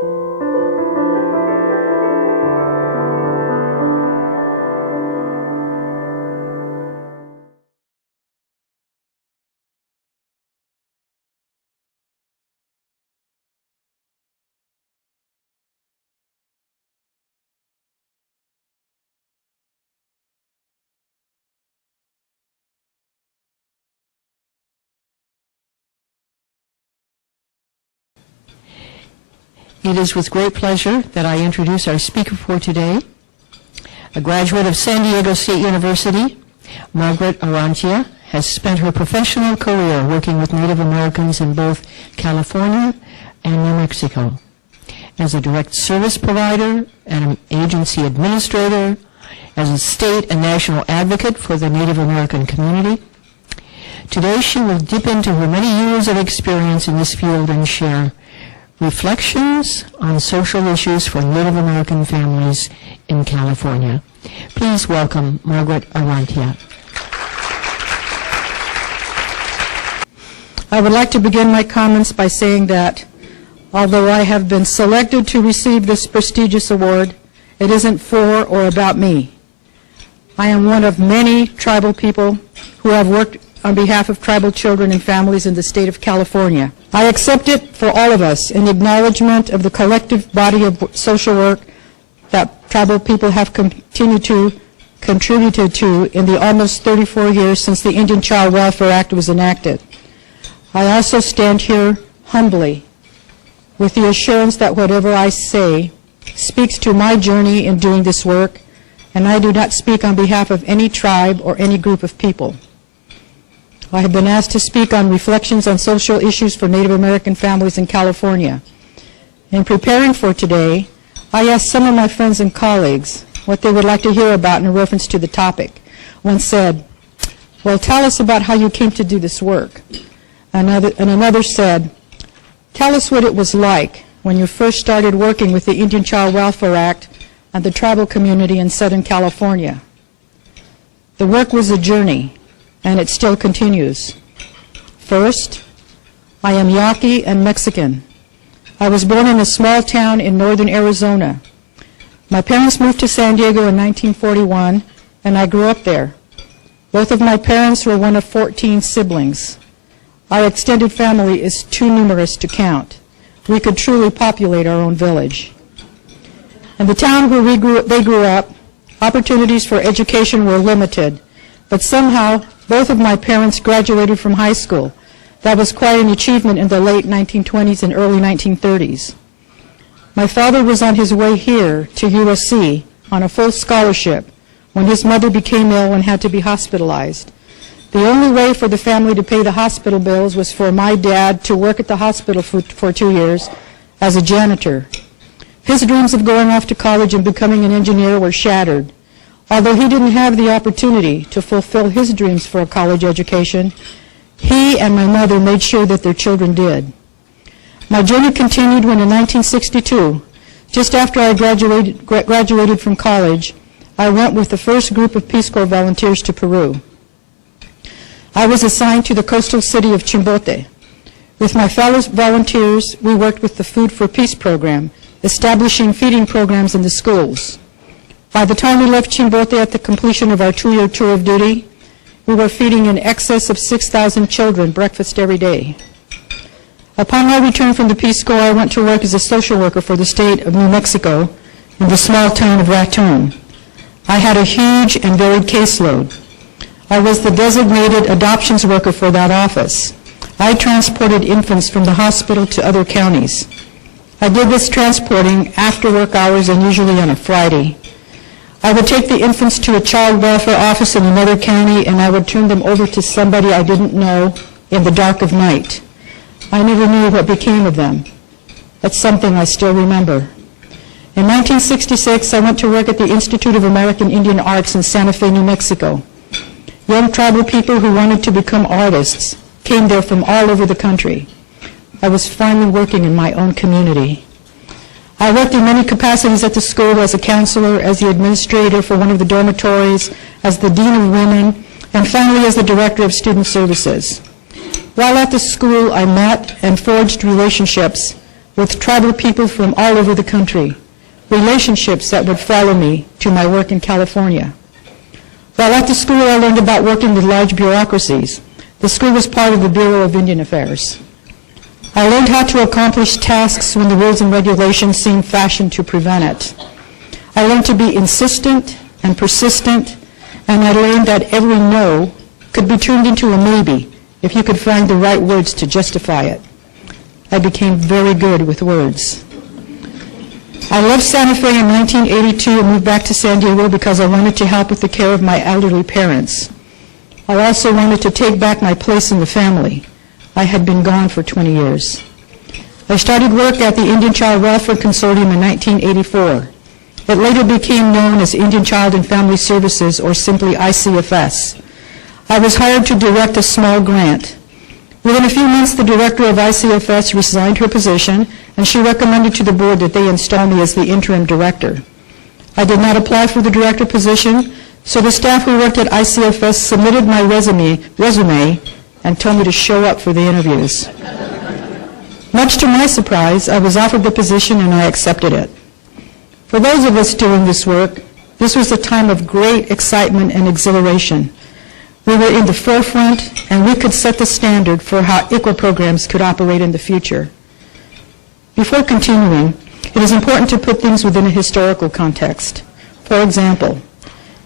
It is with great pleasure that I introduce our speaker for today, a graduate of San Diego State University. Margaret Orrantia has spent her professional career working with Native Americans in both California and New Mexico as a direct service provider and an agency administrator, as a state and national advocate for the Native American community. Today she will dip into her many years of experience in this field and share reflections on social issues for Native American families in California. Please welcome Margaret Orrantia. I would like to begin my comments by saying that although I have been selected to receive this prestigious award, it isn't for or about me. I am one of many tribal people who have worked on behalf of tribal children and families in the state of California. I accept it for all of us in acknowledgement of the collective body of social work that tribal people have contributed to in the almost 34 years since the Indian Child Welfare Act was enacted. I also stand here humbly with the assurance that whatever I say speaks to my journey in doing this work, and I do not speak on behalf of any tribe or any group of people. I have been asked to speak on reflections on social issues for Native American families in California. In preparing for today, I asked some of my friends and colleagues what they would like to hear about in reference to the topic. One said, "Well, tell us about how you came to do this work." Another said, "Tell us what it was like when you first started working with the Indian Child Welfare Act and the tribal community in Southern California." The work was a journey, and it still continues. First, I am Yaqui and Mexican. I was born in a small town in northern Arizona. My parents moved to San Diego in 1941, and I grew up there. Both of my parents were one of 14 siblings. Our extended family is too numerous to count. We could truly populate our own village. In the town where they grew up, opportunities for education were limited, but somehow both of my parents graduated from high school. That was quite an achievement in the late 1920s and early 1930s. My father was on his way here to USC on a full scholarship when his mother became ill and had to be hospitalized. The only way for the family to pay the hospital bills was for my dad to work at the hospital for 2 years as a janitor. His dreams of going off to college and becoming an engineer were shattered. Although he didn't have the opportunity to fulfill his dreams for a college education, he and my mother made sure that their children did. My journey continued when in 1962, just after I graduated from college, I went with the first group of Peace Corps volunteers to Peru. I was assigned to the coastal city of Chimbote. With my fellow volunteers, we worked with the Food for Peace program, establishing feeding programs in the schools. By the time we left Chimbote at the completion of our 2-year tour of duty, we were feeding in excess of 6,000 children breakfast every day. Upon my return from the Peace Corps, I went to work as a social worker for the state of New Mexico in the small town of Raton. I had a huge and varied caseload. I was the designated adoptions worker for that office. I transported infants from the hospital to other counties. I did this transporting after work hours and usually on a Friday. I would take the infants to a child welfare office in another county, and I would turn them over to somebody I didn't know in the dark of night. I never knew what became of them. That's something I still remember. In 1966, I went to work at the Institute of American Indian Arts in Santa Fe, New Mexico. Young tribal people who wanted to become artists came there from all over the country. I was finally working in my own community. I worked in many capacities at the school as a counselor, as the administrator for one of the dormitories, as the dean of women, and finally as the director of student services. While at the school, I met and forged relationships with tribal people from all over the country, relationships that would follow me to my work in California. While at the school, I learned about working with large bureaucracies. The school was part of the Bureau of Indian Affairs. I learned how to accomplish tasks when the rules and regulations seemed fashioned to prevent it. I learned to be insistent and persistent, and I learned that every no could be turned into a maybe if you could find the right words to justify it. I became very good with words. I left Santa Fe in 1982 and moved back to San Diego because I wanted to help with the care of my elderly parents. I also wanted to take back my place in the family. I had been gone for 20 years. I started work at the Indian Child Welfare Consortium in 1984. It later became known as Indian Child and Family Services, or simply ICFS. I was hired to direct a small grant. Within a few months, the director of ICFS resigned her position, and she recommended to the board that they install me as the interim director. I did not apply for the director position, so the staff who worked at ICFS submitted my resume and told me to show up for the interviews. Much to my surprise, I was offered the position and I accepted it. For those of us doing this work, this was a time of great excitement and exhilaration. We were in the forefront, and we could set the standard for how ICWA programs could operate in the future. Before continuing, it is important to put things within a historical context. For example,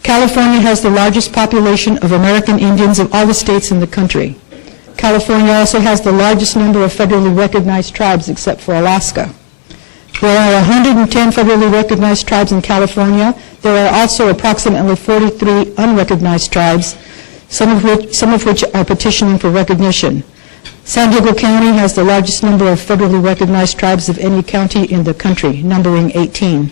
California has the largest population of American Indians of all the states in the country. California also has the largest number of federally recognized tribes except for Alaska. There are 110 federally recognized tribes in California. There are also approximately 43 unrecognized tribes, some of which are petitioning for recognition. San Diego County has the largest number of federally recognized tribes of any county in the country, numbering 18.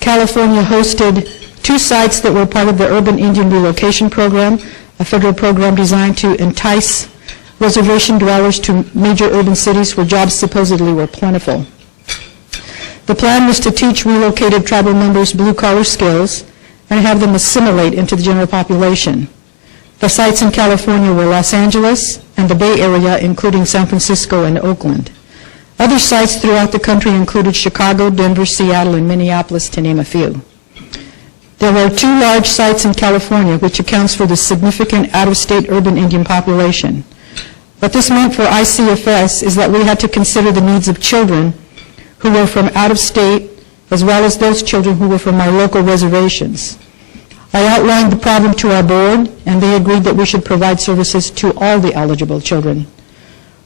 California hosted 2 sites that were part of the Urban Indian Relocation Program, a federal program designed to entice reservation dwellers to major urban cities where jobs supposedly were plentiful. The plan was to teach relocated tribal members blue-collar skills and have them assimilate into the general population. The sites in California were Los Angeles and the Bay Area, including San Francisco and Oakland. Other sites throughout the country included Chicago, Denver, Seattle, and Minneapolis, to name a few. There were 2 large sites in California, which accounts for the significant out-of-state urban Indian population. What this meant for ICFS is that we had to consider the needs of children who were from out of state, as well as those children who were from our local reservations. I outlined the problem to our board, and they agreed that we should provide services to all the eligible children.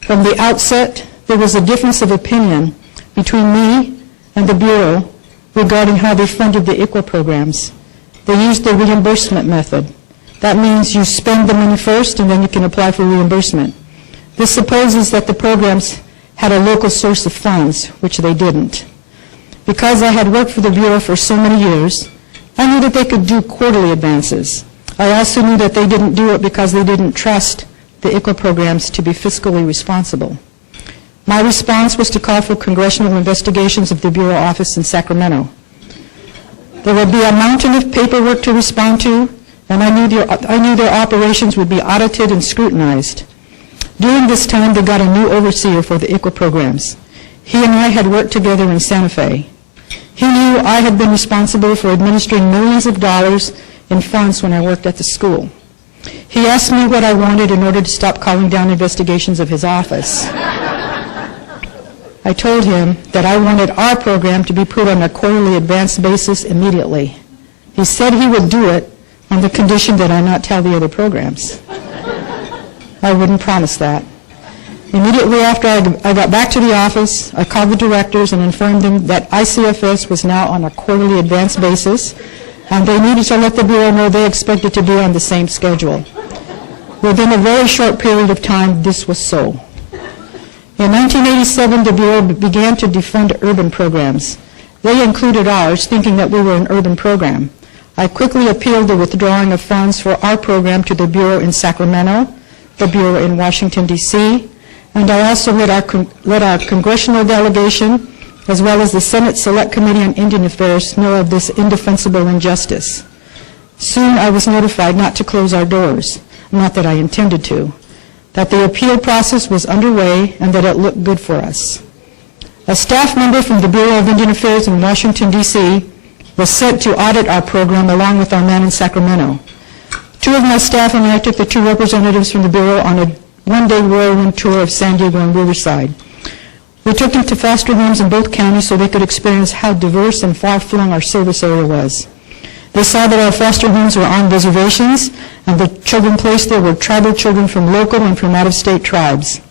From the outset, there was a difference of opinion between me and the Bureau regarding how they funded the ICWA programs. They used the reimbursement method. That means you spend the money first and then you can apply for reimbursement. This supposes that the programs had a local source of funds, which they didn't. Because I had worked for the Bureau for so many years, I knew that they could do quarterly advances. I also knew that they didn't do it because they didn't trust the ICWA programs to be fiscally responsible. My response was to call for congressional investigations of the Bureau office in Sacramento. There would be a mountain of paperwork to respond to, and I knew their operations would be audited and scrutinized. During this time, they got a new overseer for the ICWA programs. He and I had worked together in Santa Fe. He knew I had been responsible for administering millions of dollars in funds when I worked at the school. He asked me what I wanted in order to stop calling down investigations of his office. I told him that I wanted our program to be put on a quarterly advance basis immediately. He said he would do it on the condition that I not tell the other programs. I wouldn't promise that. Immediately after I got back to the office, I called the directors and informed them that ICFS was now on a quarterly advance basis, and they needed to let the Bureau know they expected to be on the same schedule. Within a very short period of time, this was so. In 1987, the Bureau began to defund urban programs. They included ours, thinking that we were an urban program. I quickly appealed the withdrawing of funds for our program to the Bureau in Sacramento, the Bureau in Washington, D.C., and I also let our congressional delegation, as well as the Senate Select Committee on Indian Affairs, know of this indefensible injustice. Soon I was notified not to close our doors, not that I intended to, that the appeal process was underway and that it looked good for us. A staff member from the Bureau of Indian Affairs in Washington, D.C. was sent to audit our program along with our man in Sacramento. Two of my staff and I took the two representatives from the Bureau on a one-day whirlwind tour of San Diego and Riverside. We took them to foster homes in both counties so they could experience how diverse and far-flung our service area was. They saw that our foster homes were on reservations, and the children placed there were tribal children from local and from out-of-state tribes.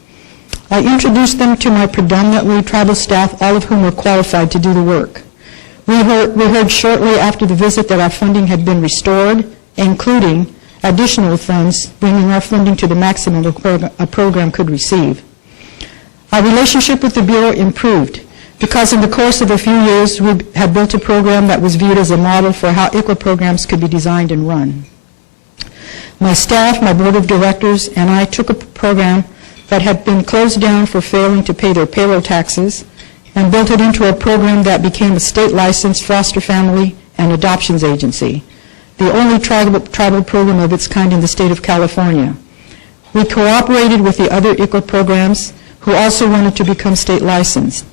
I introduced them to my predominantly tribal staff, all of whom were qualified to do the work. We heard shortly after the visit that our funding had been restored, including additional funds, bringing our funding to the maximum a program could receive. Our relationship with the Bureau improved because in the course of a few years we had built a program that was viewed as a model for how ICWA programs could be designed and run. My staff, my board of directors, and I took a program that had been closed down for failing to pay their payroll taxes and built it into a program that became a state-licensed foster family and adoptions agency, the only tribal program of its kind in the state of California. We cooperated with the other ICWA programs who also wanted to become state-licensed.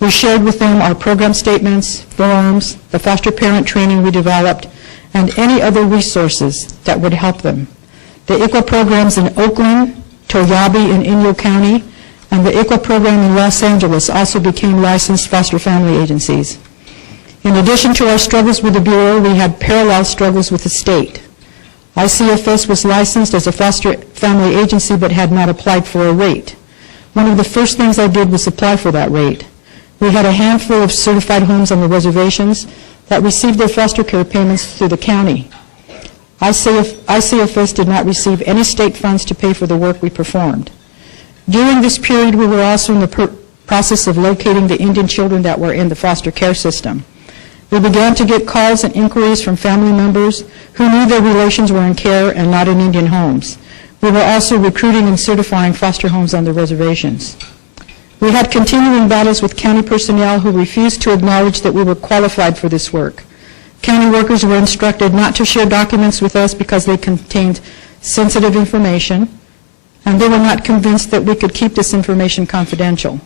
We shared with them our program statements, forms, the foster parent training we developed, and any other resources that would help them. The ICWA programs in Oakland, Toyabe in Inyo County, and the ICWA program in Los Angeles also became licensed foster family agencies. In addition to our struggles with the Bureau, we had parallel struggles with the state. ICFS was licensed as a foster family agency but had not applied for a rate. One of the first things I did was apply for that rate. We had a handful of certified homes on the reservations that received their foster care payments through the county. ICFS did not receive any state funds to pay for the work we performed. During this period, we were also in the process of locating the Indian children that were in the foster care system. We began to get calls and inquiries from family members who knew their relations were in care and not in Indian homes. We were also recruiting and certifying foster homes on the reservations. We had continuing battles with county personnel who refused to acknowledge that we were qualified for this work. County workers were instructed not to share documents with us because they contained sensitive information, and they were not convinced that we could keep this information confidential.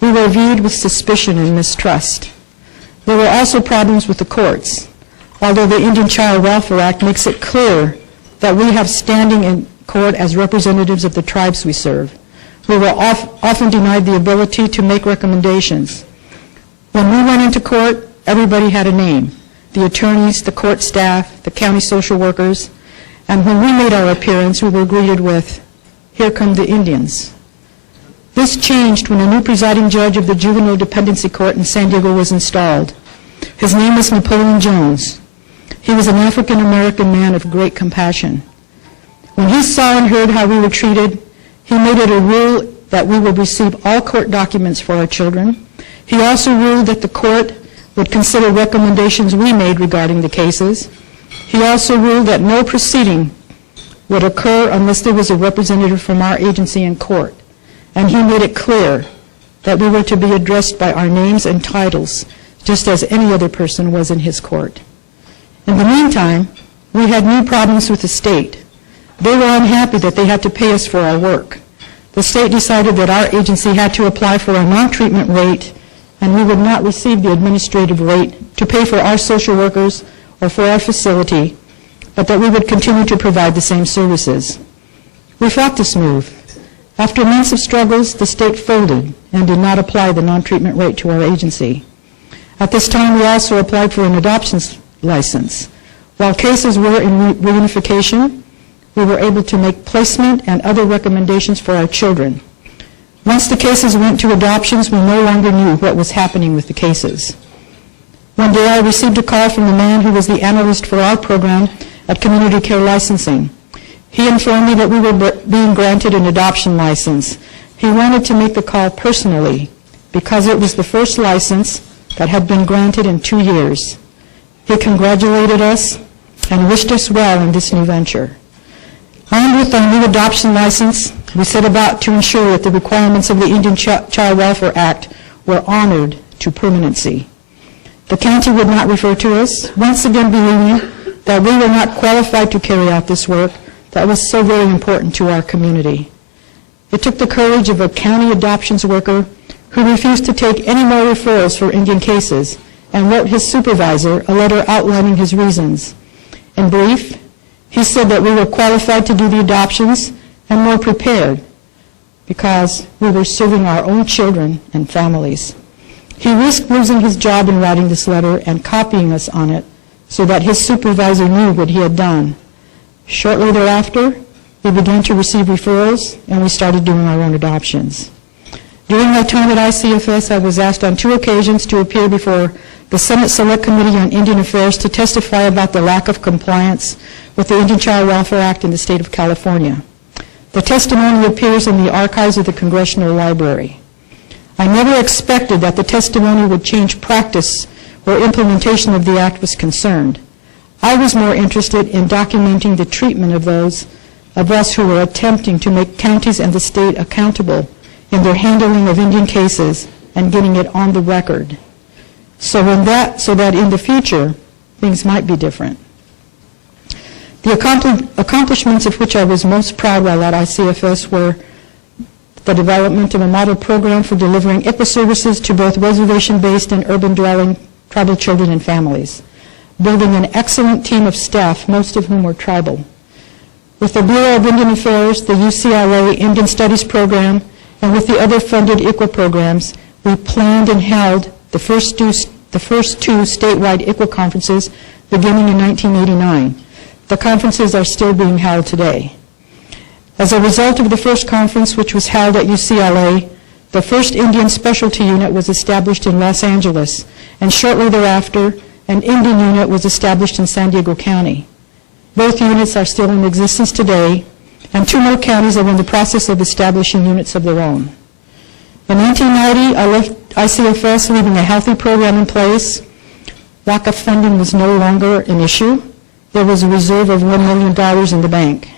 We were viewed with suspicion and mistrust. There were also problems with the courts. Although the Indian Child Welfare Act makes it clear that we have standing in court as representatives of the tribes we serve, we were often denied the ability to make recommendations. When we went into court, everybody had a name: the attorneys, the court staff, the county social workers, and when we made our appearance, we were greeted with, "Here come the Indians." This changed when a new presiding judge of the Juvenile Dependency Court in San Diego was installed. His name was Napoleon Jones. He was an African-American man of great compassion. When he saw and heard how we were treated, he made it a rule that we would receive all court documents for our children. He also ruled that the court would consider recommendations we made regarding the cases. He also ruled that no proceeding would occur unless there was a representative from our agency in court. And he made it clear that we were to be addressed by our names and titles, just as any other person was in his court. In the meantime, we had new problems with the state. They were unhappy that they had to pay us for our work. The state decided that our agency had to apply for a non-treatment rate, and we would not receive the administrative rate to pay for our social workers or for our facility, but that we would continue to provide the same services. We fought this move. After months of struggles, the state folded and did not apply the non-treatment rate to our agency. At this time, we also applied for an adoptions license. While cases were in reunification, we were able to make placement and other recommendations for our children. Once the cases went to adoptions, we no longer knew what was happening with the cases. One day I received a call from the man who was the analyst for our program at Community Care Licensing. He informed me that we were being granted an adoption license. He wanted to make the call personally because it was the first license that had been granted in 2 years. He congratulated us and wished us well in this new venture. Armed with our new adoption license, we set about to ensure that the requirements of the Indian Child Welfare Act were honored to permanency. The county would not refer to us, once again believing that we were not qualified to carry out this work that was so very important to our community. It took the courage of a county adoptions worker who refused to take any more referrals for Indian cases and wrote his supervisor a letter outlining his reasons. In brief, he said that we were qualified to do the adoptions and more prepared because we were serving our own children and families. He risked losing his job in writing this letter and copying us on it so that his supervisor knew what he had done. Shortly thereafter, we began to receive referrals and we started doing our own adoptions. During my time at ICFS, I was asked on 2 occasions to appear before the Senate Select Committee on Indian Affairs to testify about the lack of compliance with the Indian Child Welfare Act in the state of California. The testimony appears in the archives of the Congressional Library. I never expected that the testimony would change practice where implementation of the act was concerned. I was more interested in documenting the treatment of those of us who were attempting to make counties and the state accountable in their handling of Indian cases and getting it on the record. So that in the future, things might be different. The accomplishments of which I was most proud while at ICFS were the development of a model program for delivering ICWA services to both reservation-based and urban-dwelling tribal children and families, building an excellent team of staff, most of whom were tribal. With the Bureau of Indian Affairs, the UCLA Indian Studies program, and with the other funded ICWA programs, we planned and held the first two statewide ICWA conferences beginning in 1989. The conferences are still being held today. As a result of the first conference, which was held at UCLA, the first Indian specialty unit was established in Los Angeles, and shortly thereafter, an Indian unit was established in San Diego County. Both units are still in existence today, and 2 more counties are in the process of establishing units of their own. In 1990, I left ICFS leaving a healthy program in place. Lack of funding was no longer an issue. There was a reserve of $1 million in the bank.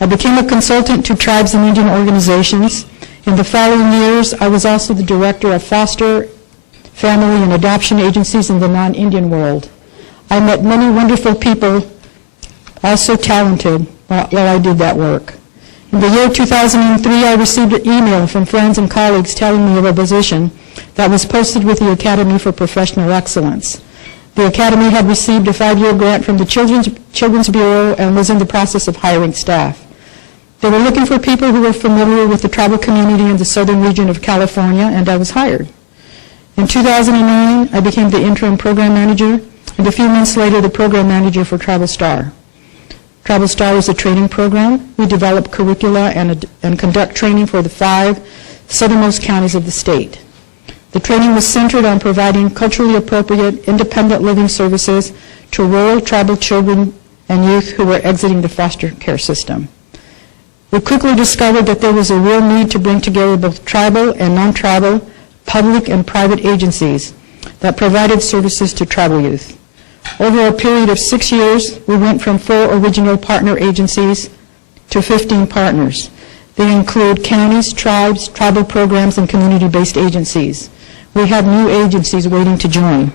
I became a consultant to tribes and Indian organizations. In the following years, I was also the director of foster, family, and adoption agencies in the non-Indian world. I met many wonderful people, also talented, while I did that work. In the year 2003, I received an email from friends and colleagues telling me of a position that was posted with the Academy for Professional Excellence. The Academy had received a 5-year grant from the Children's Bureau and was in the process of hiring staff. They were looking for people who were familiar with the tribal community in the southern region of California, and I was hired. In 2009, I became the interim program manager, and a few months later, the program manager for Tribal Star. Tribal Star is a training program. We develop curricula and conduct training for the 5 southernmost counties of the state. The training was centered on providing culturally appropriate, independent living services to rural tribal children and youth who were exiting the foster care system. We quickly discovered that there was a real need to bring together both tribal and non-tribal, public and private agencies that provided services to tribal youth. Over a period of 6 years, we went from 4 original partner agencies to 15 partners. They include counties, tribes, tribal programs, and community-based agencies. We have new agencies waiting to join.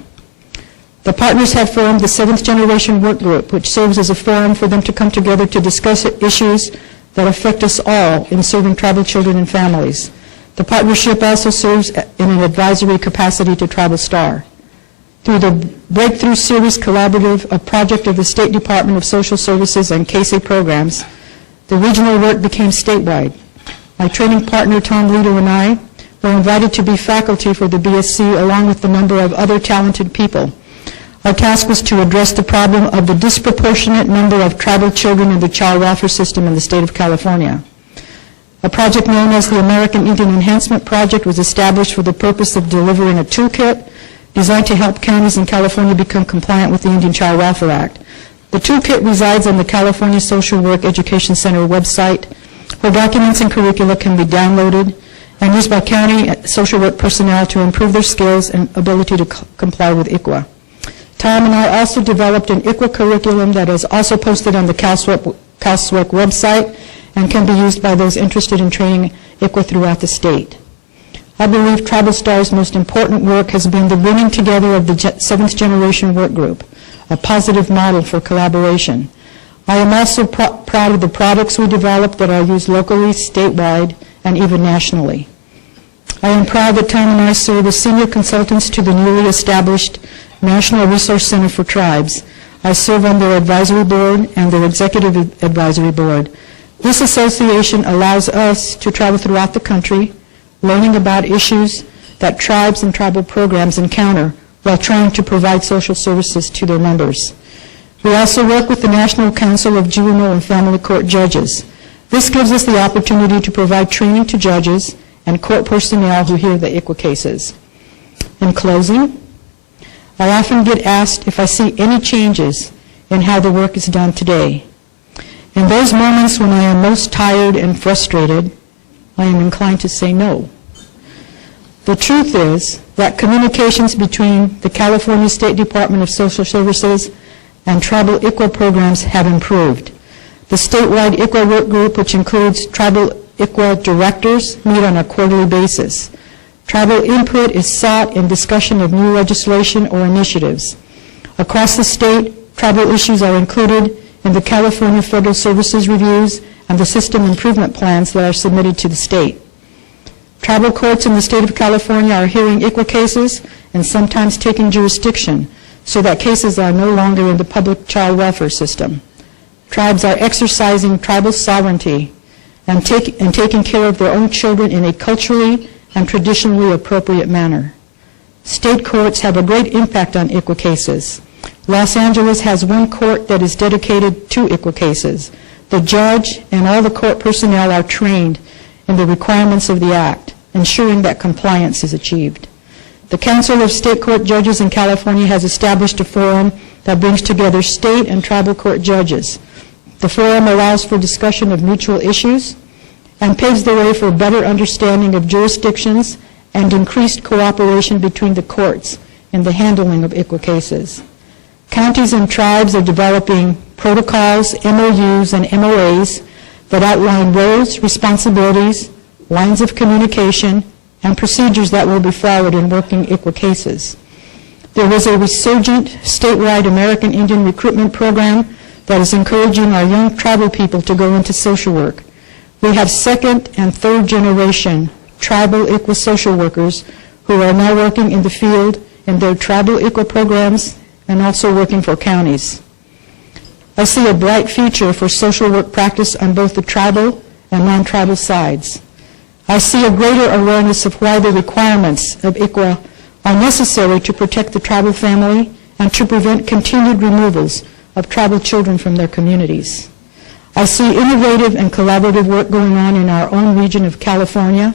The partners have formed the 7th Generation Work Group, which serves as a forum for them to come together to discuss issues that affect us all in serving tribal children and families. The partnership also serves in an advisory capacity to Tribal Star. Through the Breakthrough Series Collaborative, a project of the State Department of Social Services and CASE programs, the regional work became statewide. My training partner, Tom Lito, and I were invited to be faculty for the BSC along with a number of other talented people. Our task was to address the problem of the disproportionate number of tribal children in the child welfare system in the state of California. A project known as the American Indian Enhancement Project was established for the purpose of delivering a toolkit designed to help counties in California become compliant with the Indian Child Welfare Act. The toolkit resides on the California Social Work Education Center website, where documents and curricula can be downloaded and used by county social work personnel to improve their skills and ability to comply with ICWA. Tom and I also developed an ICWA curriculum that is also posted on the CalSWEC website and can be used by those interested in training ICWA throughout the state. I believe Tribal Star's most important work has been the bringing together of the 7th Generation Work Group, a positive model for collaboration. I am also proud of the products we developed that are used locally, statewide, and even nationally. I am proud that Tom and I serve as senior consultants to the newly established National Resource Center for Tribes. I serve on their advisory board and their executive advisory board. This association allows us to travel throughout the country, learning about issues that tribes and tribal programs encounter while trying to provide social services to their members. We also work with the National Council of Juvenile and Family Court Judges. This gives us the opportunity to provide training to judges and court personnel who hear the ICWA cases. In closing, I often get asked if I see any changes in how the work is done today. In those moments when I am most tired and frustrated, I am inclined to say no. The truth is that communications between the California State Department of Social Services and tribal ICWA programs have improved. The statewide ICWA work group, which includes tribal ICWA directors, meet on a quarterly basis. Tribal input is sought in discussion of new legislation or initiatives. Across the state, tribal issues are included in the California Federal Services Reviews and the system improvement plans that are submitted to the state. Tribal courts in the state of California are hearing ICWA cases and sometimes taking jurisdiction so that cases are no longer in the public child welfare system. Tribes are exercising tribal sovereignty and taking care of their own children in a culturally and traditionally appropriate manner. State courts have a great impact on ICWA cases. Los Angeles has one court that is dedicated to ICWA cases. The judge and all the court personnel are trained in the requirements of the Act, ensuring that compliance is achieved. The Council of State Court Judges in California has established a forum that brings together state and tribal court judges. The forum allows for discussion of mutual issues and paves the way for a better understanding of jurisdictions and increased cooperation between the courts in the handling of ICWA cases. Counties and tribes are developing protocols, MOUs, and MOAs that outline roles, responsibilities, lines of communication, and procedures that will be followed in working ICWA cases. There is a resurgent statewide American Indian recruitment program that is encouraging our young tribal people to go into social work. We have second and third generation tribal ICWA social workers who are now working in the field in their tribal ICWA programs and also working for counties. I see a bright future for social work practice on both the tribal and non-tribal sides. I see a greater awareness of why the requirements of ICWA are necessary to protect the tribal family and to prevent continued removals of tribal children from their communities. I see innovative and collaborative work going on in our own region of California.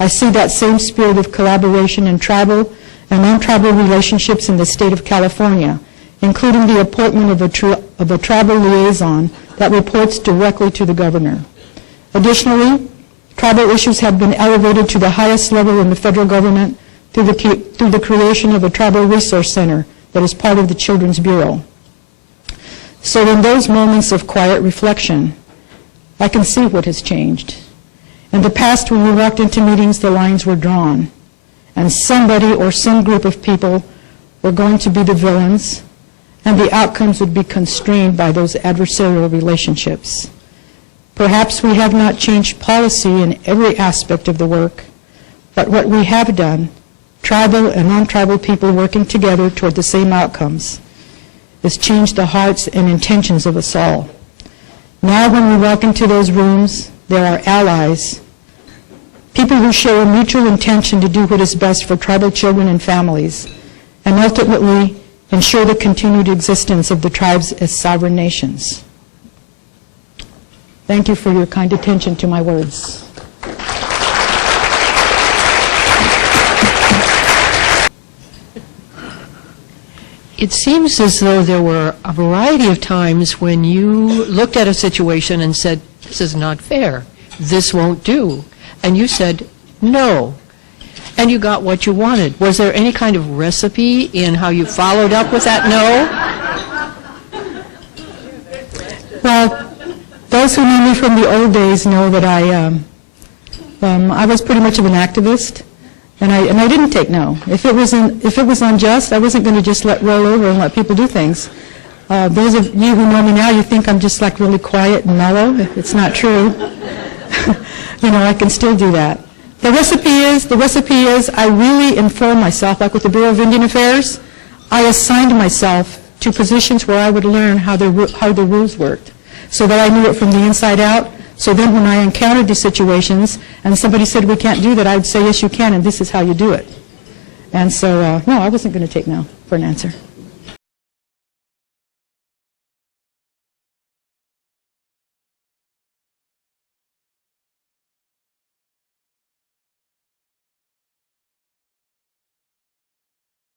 I see that same spirit of collaboration in tribal and non-tribal relationships in the state of California, including the appointment of a tribal liaison that reports directly to the governor. Additionally, tribal issues have been elevated to the highest level in the federal government through the creation of a tribal resource center that is part of the Children's Bureau. So in those moments of quiet reflection, I can see what has changed. In the past, when we walked into meetings, the lines were drawn, and somebody or some group of people were going to be the villains, and the outcomes would be constrained by those adversarial relationships. Perhaps we have not changed policy in every aspect of the work, but what we have done, tribal and non-tribal people working together toward the same outcomes, has changed the hearts and intentions of us all. Now when we walk into those rooms, there are allies, people who show a mutual intention to do what is best for tribal children and families, and ultimately ensure the continued existence of the tribes as sovereign nations. Thank you for your kind attention to my words. It seems as though there were a variety of times when you looked at a situation and said, this is not fair, this won't do, and you said no, and you got what you wanted. Was there any kind of recipe in how you followed up with that no? Well, those who knew me from the old days know that I was pretty much of an activist. And I didn't take no. If it was unjust, I wasn't going to just let roll over and let people do things. Those of you who know me now, you think I'm just like really quiet and mellow. It's not true. You know, I can still do that. The recipe is I really informed myself, like with the Bureau of Indian Affairs, I assigned myself to positions where I would learn how the rules worked, so that I knew it from the inside out. So then when I encountered these situations and somebody said we can't do that, I would say, yes, you can, and this is how you do it. And so, no, I wasn't going to take no for an answer.